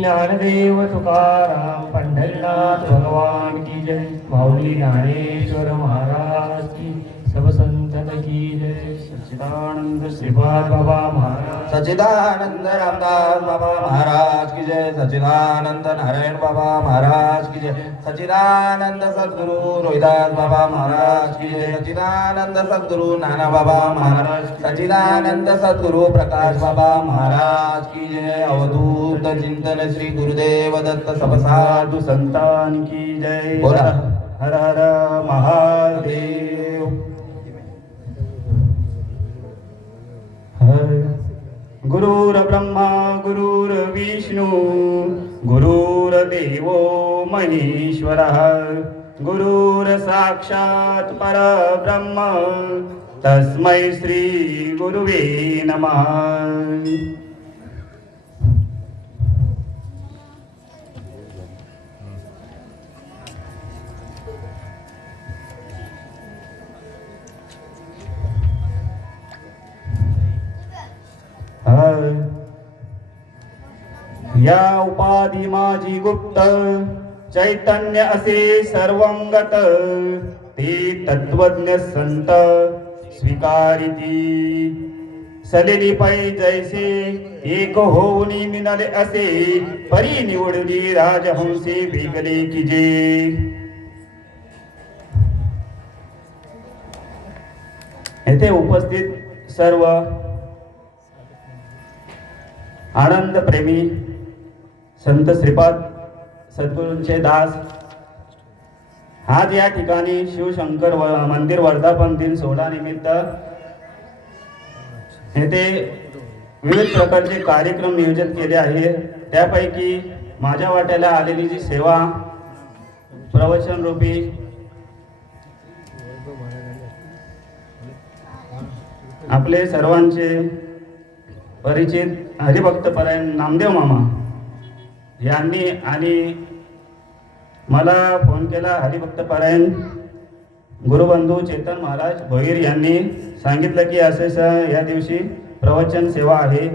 ज्ञानदेव तुकाराम पंढरीनाथ भगवान की जय। माऊली ज्ञानेश्वर महाराज की सब संतन की जय। सच्चिदानंद श्रीपाद बाबा महाराज सच्चिदानंद रामदास बाबा महाराज की जय। सचिदानंद नारायण बाबा महाराज की जय। सचिदानंद सदगुरु रोहिदास बाबा महाराज की जय। सचिदानंद सदगुरु नाना बाबा महाराज सचिदानंद सदगुरु प्रकाश बाबा महाराज की जय। अवधूत चिंतन श्री गुरुदेव दत्त सबसाधु संतान की जय. बोला. हर हर महादेव. हर गुरुर्ब्रह्मा गुरुर्विष्णू गुरुर्देवो महेश्वरः. गुरुर्साक्षात् परब्रह्म तस्मै श्री गुरुवे नमः. या उपाधी माझी गुप्त चैतन्य असे सर्वंगत ते तत्वज्ञ संत स्वीकारिती. सलेली पै जैसे एक होऊन मिनले असे परी निवडली राजहंसी वेगले की जे येथे उपस्थित सर्व आनंद प्रेमी संत श्रीपाद सद्गुरूंचे दास. आज या ठिकाणी शिवशंकर व- मंदिर वर्धापन दिन सोहळा निमित्त येथे विविध प्रकारचे कार्यक्रम नियोजित केले आहे. त्यापैकी माझ्या वाट्याला आलेली जी सेवा प्रवचन रूपी आपले सर्वांचे परिचित हरिभक्त परायण नामदेव मामा. यांनी आणि मला फोन केला हरिभक्त परायण. गुरुबंधू चेतन महाराज भोईर यांनी सांगितलं की असे स या दिवशी प्रवचन सेवा आहे.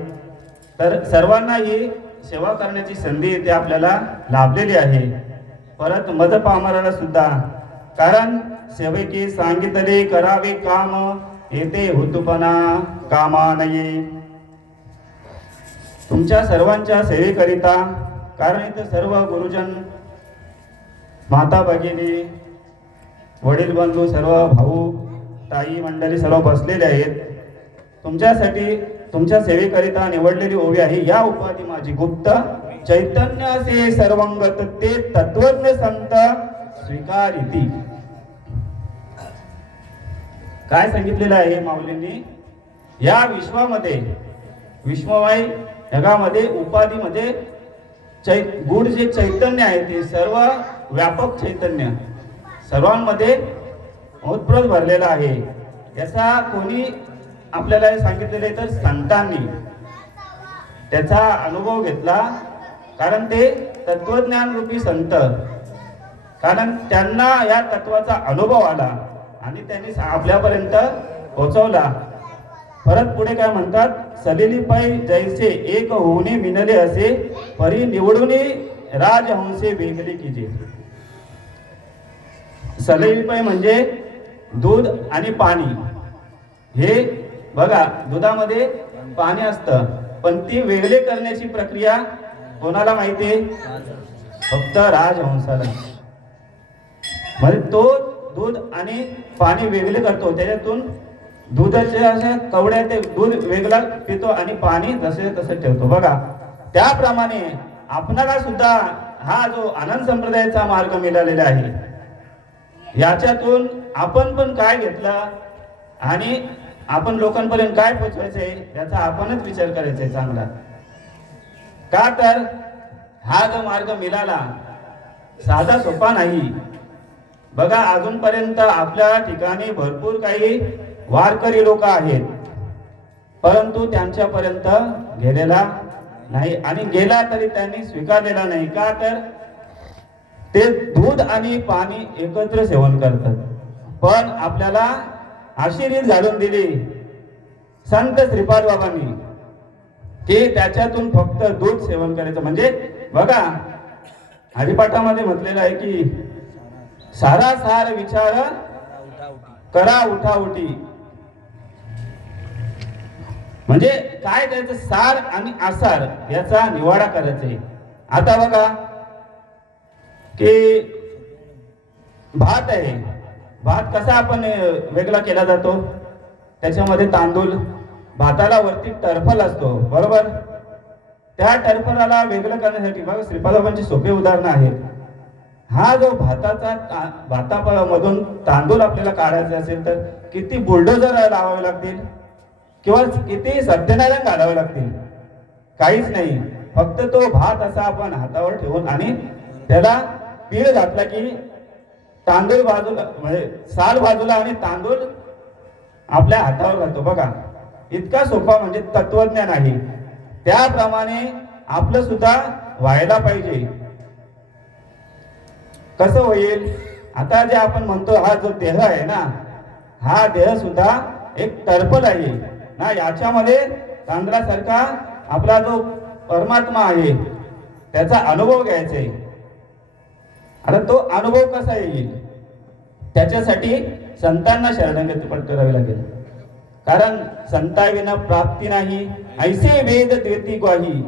तर सर्वांना ही सेवा करण्याची संधी इथे आपल्याला लाभलेली आहे. परत मद पामराला सुद्धा. कारण सेवेकी सांगितले करावे काम येते हुतुपणा कामा नये तुमच्या सर्वांच्या सेवेकरिता कारण इथं सर्व गुरुजन माता भगिनी वडील बंधू सर्व भाऊ ताई मंडळी सर्व बसलेले आहेत. तुमच्यासाठी तुमच्या सेवेकरिता निवडलेली ओवी आहे. या उपाधी माझी गुप्त चैतन्य असे सर्वंगत ते तत्वज्ञ संत स्वीकारिती. काय सांगितलेलं आहे माऊलींनी? या विश्वामध्ये विश्वमय जगामध्ये उपाधीमध्ये चै गुढ जे चैतन्य आहे ते सर्व व्यापक चैतन्य सर्वांमध्ये ओतप्रोत भरलेला आहे. याचा कोणी आपल्याला हे सांगितलेले तर संतांनी. त्याचा अनुभव घेतला कारण ते तत्वज्ञान रूपी संत. कारण त्यांना या तत्वाचा अनुभव आला आणि त्यांनी आपल्यापर्यंत पोहोचवला. परत पुढे काय म्हणतात? सलिली पै जैसे एक होऊने मिनले असे परी निवडूने राजहंसे वेगळे कीजे। सलिली म्हणजे दूध आणि पाणी। हे बघा दुधामध्ये पाणी असतं पण ती वेगळे करण्याची प्रक्रिया कोणाला माहिती? आहे फक्त राजहंसाला। म्हणजे तो दूध आणि पाणी वेगळे करतो त्याच्यातून दुधाच्या असे कवड्या ते दूध वेगळा पितो आणि पाणी जसे तसे ठेवतो. बघा त्याप्रमाणे आपणाला सुद्धा हा जो आनंद संप्रदायाचा मार्ग मिळालेला आहे याच्यातून आपण पण काय घेतला आणि आपण लोकांपर्यंत काय पोचवायचंय याचा आपणच विचार करायचा आहे चांगला. का तर हा जो मार्ग मिळाला साधा सोपा नाही. बघा अजूनपर्यंत आपल्या ठिकाणी भरपूर काही वारकरी लोक आहेत. परंतु त्यांच्यापर्यंत गेलेला नाही आणि गेला तरी त्यांनी स्वीकारलेला नाही. का तर ते दूध आणि पाणी एकत्र सेवन करतात. पण आपल्याला अशी रीत घालून दिली संत श्रीपाद बाबांनी की त्याच्यातून फक्त दूध सेवन करायचं. म्हणजे बघा हरिपाठामध्ये म्हटलेलं आहे की सारा सार विचार करा उठा उठी. म्हणजे काय त्याचं सार आणि आसार याचा निवाडा करायचा आहे. आता बघा की भात आहे. भात कसा आपण वेगळा केला जातो? त्याच्यामध्ये तांदूळ भाताला वरती टर्फल असतो बरोबर? त्या टर्फलाला वेगळं करण्यासाठी बघा श्रीपादाबांची सोपे उदाहरणं आहेत. हा जो भाताचा ता- भातामधून तांदूळ आपल्याला काढायचा असेल तर किती बुलडोजर लावावे लागतील? किंवा किती सत्यनारायण घालावे लागतील. काहीच नाही. फक्त तो भात असा आपण हातावर ठेवून आणि त्याला पीळ घातला की तांदूळ बाजूला म्हणजे साल बाजूला आणि तांदूळ आपल्या हातावर घालतो. बघा इतका सोपा म्हणजे तत्वज्ञान आहे. त्याप्रमाणे आपलं सुद्धा व्हायला पाहिजे. कसं होईल? आता जे आपण म्हणतो हा जो देह आहे ना हा देह सुद्धा एक टर्पल आहे. ना याच्यामध्ये तांदळासारखा आपला जो परमात्मा आहे त्याचा अनुभव घ्यायचा आहे. आता तो अनुभव कसा येईल? त्याच्यासाठी संतांना शरणागती पत्करावी लागेल. कारण संताविना प्राप्ती नाही. ऐसे वेद देती ग्वाही.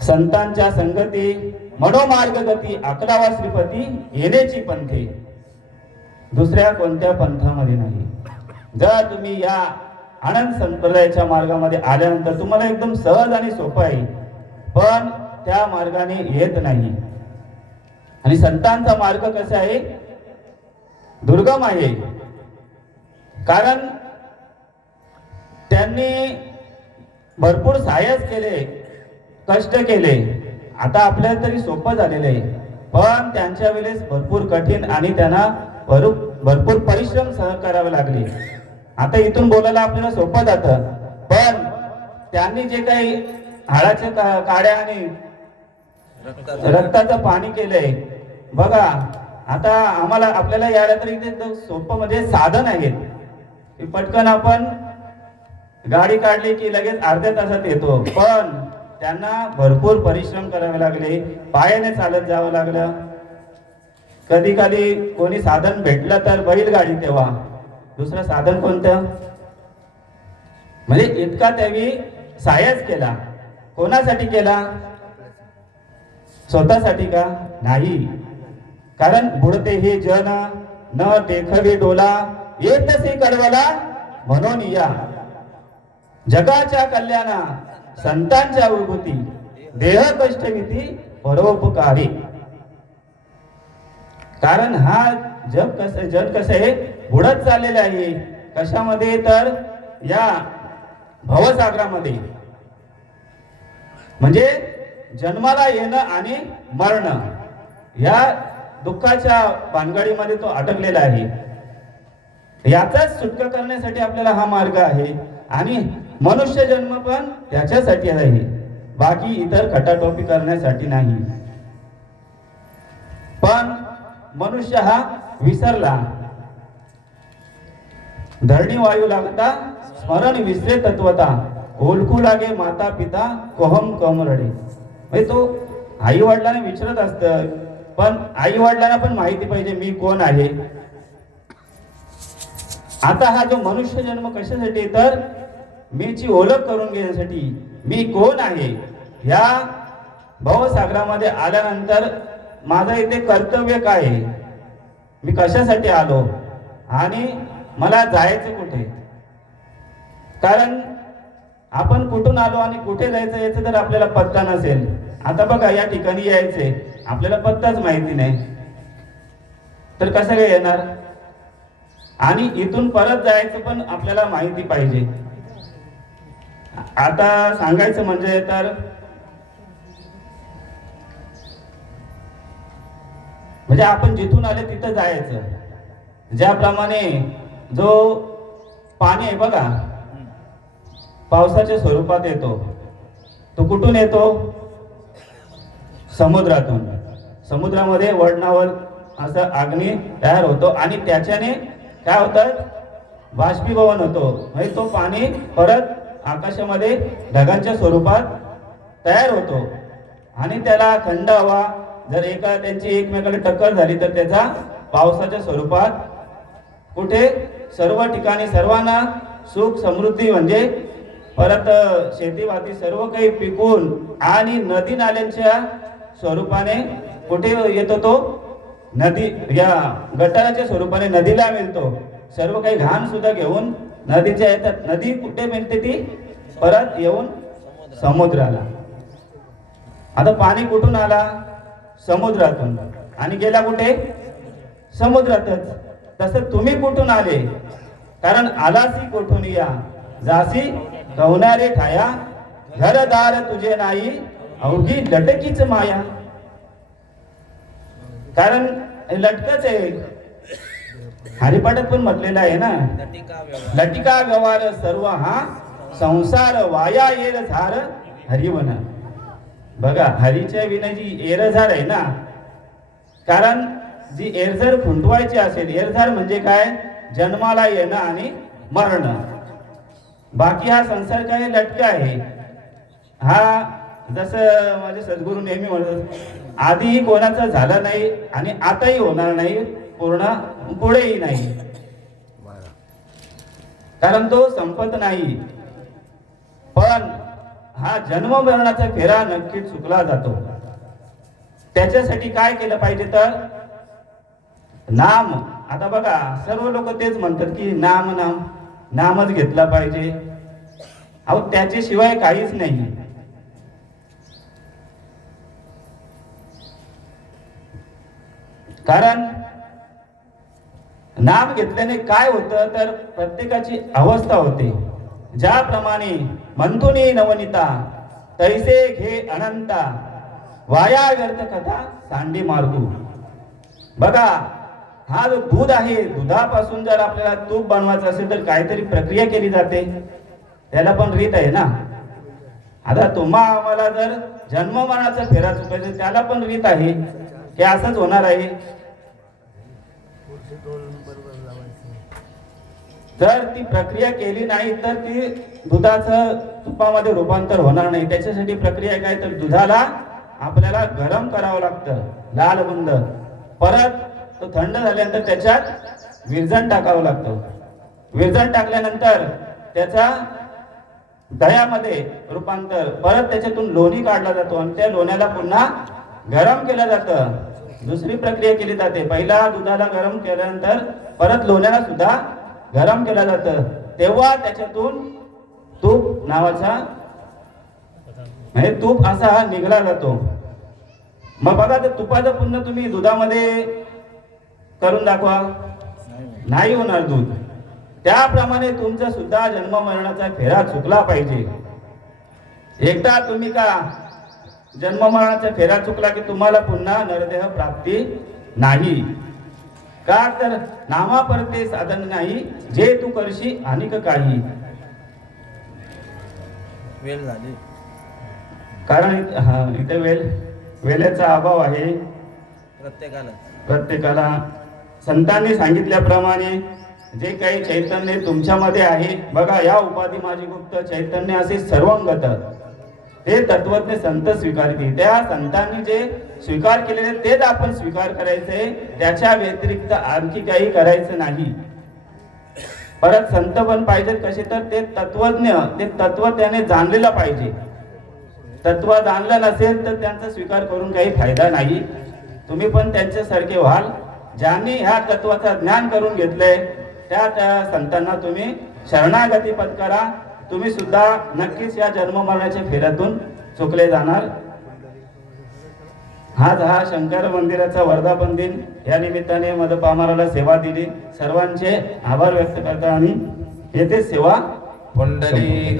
संतांच्या संगती मनोमार्ग गती अकरावा श्रीपती येण्याची पंथे. दुसऱ्या कोणत्या पंथामध्ये नाही. जर तुम्ही या आनंद संप्रदायाच्या मार्गामध्ये आल्यानंतर तुम्हाला एकदम सहज आणि सोपं आहे. पण त्या मार्गाने येत नाही. आणि संतांचा मार्ग कसा आहे? दुर्गम आहे. कारण त्यांनी भरपूर सहाय्यच केले कष्ट केले. आता आपल्याला तरी सोपं झालेलं आहे. पण त्यांच्या वेळेस भरपूर कठीण आणि त्यांना भरू- भरपूर परिश्रम सहन करावे लागले. आता इथून बोलायला आपल्याला सोपं जातं. पण त्यांनी जे काही हाडाच्या का- काड्या आणि रक्ताचं पाणी केलंय बघा आता आम्हाला आपल्याला यायला तरी इथे सोपं म्हणजे साधन आहेत की पटकन आपण गाडी काढली की लगेच अर्ध्या तासात येतो. पण त्यांना भरपूर परिश्रम करावे लागले पायाने चालत जावं लागलं. कधी कधी कोणी साधन भेटलं तर बैलगाडी तेव्हा. दुसरं साधन कोणतं? म्हणजे इतका त्यावेळी सायच केला. कोणासाठी केला? स्वतःसाठी का? नाही. कारण बुडते हे जन न देखवे डोला येतसे कडवला म्हणून या. जगाच्या कल्याणा संतांच्या उभूती देह कष्टमिती परोपकारी. कारण हा जग कसं जग कसं आहे? बुडत चाललेले आहे. कशामध्ये तर या भवसागरामध्ये. म्हणजे जन्माला येणं आणि मरणं. या दुःखाच्या पानगाडीमध्ये तो अडकलेला आहे. याचाच सुटका करण्यासाठी आपल्याला हा मार्ग आहे. आणि मनुष्य जन्म पण त्याच्यासाठी आहे. बाकी इतर खटाटोपी करण्यासाठी नाही. पण मनुष्य हा विसरला. धरणी वायू लागता स्मरण विसरे तत्वता ओळखू लागे माता पिता कोहम कम रडे म्हणजे तो आई वडिलांना विचारत असत पण आई वडिलांना पण माहिती पाहिजे मी कोण आहे आता हा जो मनुष्य जन्म कशासाठी तर मीची ओळख करून घेण्यासाठी मी कोण आहे ह्या भवसागरामध्ये आल्यानंतर माझं इथे कर्तव्य काय आहे मी कशासाठी आलो आणि मला जायचं कुठे? कारण आपण कुठून आलो आणि कुठे जायचं याचं जर आपल्याला पत्ता नसेल आता बघा या ठिकाणी यायचे आपल्याला पत्ताच माहिती नाही. तर कसं काय येणार? आणि इथून परत जायचं पण आपल्याला माहिती पाहिजे. आता सांगायचं म्हणजे तर म्हणजे आपण जिथून आले तिथं जायचं. ज्याप्रमाणे जो पाणी आहे बघा पावसाच्या स्वरूपात येतो. तो कुठून येतो? समुद्रातून. समुद्रामध्ये वडणावर असं अग्नी तयार होतो आणि त्याच्याने काय होतं? बाष्पीभवन होतो. म्हणजे तो पाणी परत आकाशामध्ये ढगांच्या स्वरूपात तयार होतो. आणि त्याला थंड हवा जर एका त्यांची एकमेकाला टक्कर झाली तर त्याचा पावसाच्या स्वरूपात कुठे? सर्व ठिकाणी सर्वांना सुख समृद्धी म्हणजे परत शेतीवाती सर्व काही पिकून आणि नदी नाल्यांच्या स्वरूपाने कुठे येतो तो? नदी या गटाराच्या स्वरूपाने नदीला मिळतो. सर्व काही घाण सुद्धा घेऊन नदीच्या येतात. नदी कुठे मिळते ती? परत येऊन समुद्राला. आता पाणी कुठून आला? समुद्रातून. आणि गेला कुठे? समुद्रातच. तसं तुम्ही कुठून आले? कारण आलासी कुठून या? जासी कवणारे ठाया? घरदार तुझे नाही अवघी लटकीच माया. कारण लटकच आहे. हरिपाठात पण म्हटलेलं आहे ना? लटिका गवार सर्व हा संसार वाया येर झार हरिवन. बघा हरीच्या विनाची एरझार आहे ना? कारण जी एरझर खुंटवायची असेल एरझार म्हणजे काय? जन्माला येणं आणि मरण. बाकी हा संसार काही लटका आहे. हा जसं माझे सद्गुरू नेहमी म्हणत आधीही कोणाचं झालं नाही आणि आताही होणार नाही पूर्ण पुढेही नाही. कारण तो संपत नाही. पण हा जन्म मरणाचा फेरा नक्कीच चुकला जातो. त्याच्यासाठी काय केलं पाहिजे तर नाम. आता बघा सर्व लोक तेच म्हणतात की नाम नाम. नामच घेतला पाहिजे. अहो त्याच्याशिवाय काहीच नाही. कारण नाम घेतल्याने काय होतं? तर प्रत्येकाची अवस्था होते. ज्याप्रमाणे मंथुनी नवनीता तैसे घे अनंता वाया व्यर्थ कथा सांडी मारतो. बघा हा जो दूध आहे दुधापासून जर आपल्याला तूप बनवायचं असेल तर काहीतरी प्रक्रिया केली जाते. त्याला पण रीत आहे ना? आता तुम्हा आम्हाला जर जन्म फेरा चुकायचा त्याला पण रीत आहे हे असंच होणार आहे. जर ती प्रक्रिया केली नाही तर ती दुधाचं तुपामध्ये रूपांतर होणार नाही. त्याच्यासाठी प्रक्रिया काय? तर दुधाला आपल्याला गरम करावं लागतं लाल बंद परत तो थंड झाल्यानंतर त्याच्यात विरजण टाकावं लागतं. विरजण टाकल्यानंतर त्याचा दह्यामध्ये रूपांतर परत त्याच्यातून लोणी काढला जातो आणि त्या लोण्याला पुन्हा गरम केलं जातं. दुसरी प्रक्रिया केली जाते. पहिला दुधाला गरम केल्यानंतर परत लोण्याला सुद्धा गरम केलं जातं. तेव्हा त्याच्यातून तूप नावाचा म्हणजे तूप असा हा निघला जातो. मग बघा ते तुपाचं पुन्हा तुम्ही दुधामध्ये करून दाखवा. नाही. होणार दूध. त्याप्रमाणे तुमचा सुद्धा जन्म मरणाचा फेरा चुकला पाहिजे. एकदा तुम्ही का जन्म मरणाचा फेरा चुकला की तुम्हाला पुन्हा नरदेह प्राप्ती नाही? का तर नामा परते साधन नाही जे तू करशी अनिक काही. वेळ झाली. कारण हा, इथे वेल वेळेचा अभाव आहे. प्रत्येकाला प्रत्येकाला संतांनी सांगितल्याप्रमाणे जे काही चैतन्य तुमच्यामध्ये आहे बघा या उपाधी माझी गुप्त चैतन्य असे सर्वंगत. ते तत्वज्ञ संत स्वीकारते त्या संतांनी जे स्वीकार केलेले तेच आपण स्वीकार करायचे. त्याच्या व्यतिरिक्त आणखी काही करायचं नाही. परत संत पण पाहिजे कसे तर ते तत्वज्ञ ते तत्व त्याने जाणलेलं पाहिजे. तत्व जाणलं नसेल तर त्यांचा स्वीकार करून काही फायदा नाही. तुम्ही पण त्यांच्यासारखे व्हाल. ज्यांनी ह्या तत्वाचं ज्ञान करून घेतलंय त्या त्या संतांना तुम्ही शरणागती पत्करा तुम्ही सुद्धा नक्कीच या जन्म मरणाच्या फेऱ्यातून चुकले जाणार. आज हा शंकर मंदिराचा वर्धापन दिन. या निमित्ताने मदपामाराला सेवा दिली. सर्वांचे आभार व्यक्त करता आणि येथे सेवा पंढरी